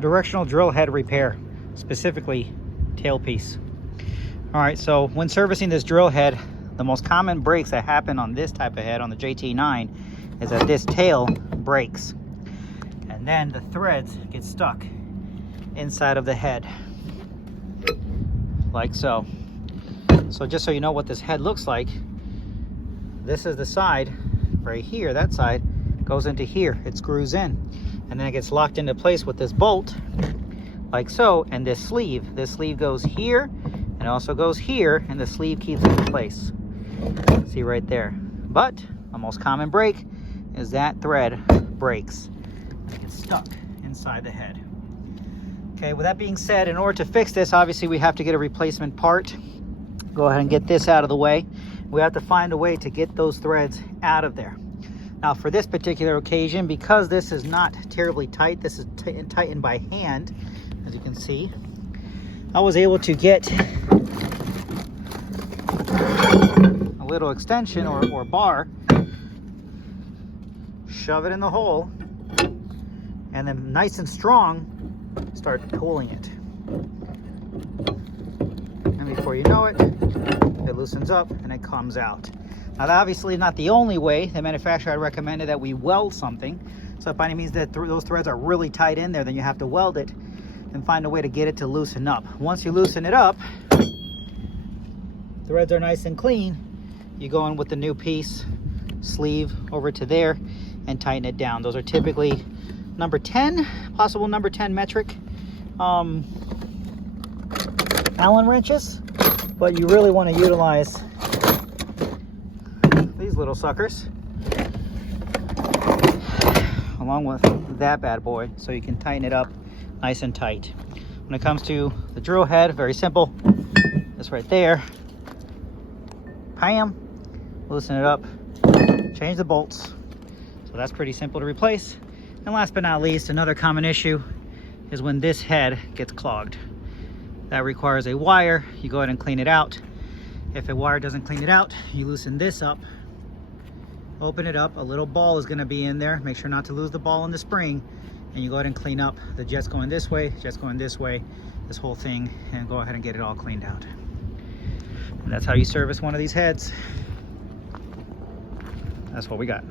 directional drill head repair, specifically tailpiece. All right, so when servicing this drill head, the most common breaks that happen on this type of head, on the JT9, is that this tail breaks. And then the threads get stuck inside of the head, like so. So just so you know what this head looks like, this is the side right here. That side goes into here, it screws in, and then it gets locked into place with this bolt, like so. And this sleeve goes here, and it also goes here, and the sleeve keeps it in place. See right there. But the most common break is that thread breaks and it gets stuck inside the head. Okay, with that being said, in order to fix this, obviously we have to get a replacement part. Go ahead and get this out of the way. We have to find a way to get those threads out of there. Now for this particular occasion, because this is not terribly tight, this is tightened by hand, as you can see, I was able to get a little extension or bar, shove it in the hole, and then nice and strong, start pulling it. And before you know it, it loosens up and it comes out. Now, that obviously is not the only way. The manufacturer had recommended that we weld something. So if by any means that those threads are really tight in there, then you have to weld it and find a way to get it to loosen up. Once you loosen it up, threads are nice and clean. You go in with the new piece, sleeve over to there, and tighten it down. Those are typically number 10, possible number 10 metric Allen wrenches, but you really want to utilize these little suckers along with that bad boy, so you can tighten it up nice and tight. When it comes to the drill head, very simple. This right there, bam, loosen it up, change the bolts. So that's pretty simple to replace. And last but not least, another common issue is when this head gets clogged. That requires a wire. You go ahead and clean it out. If a wire doesn't clean it out, you loosen this up, open it up, a little ball is gonna be in there. Make sure not to lose the ball in the spring, and you go ahead and clean up the jets going this way, jets going this way, this whole thing, and go ahead and get it all cleaned out. And that's how you service one of these heads. That's what we got.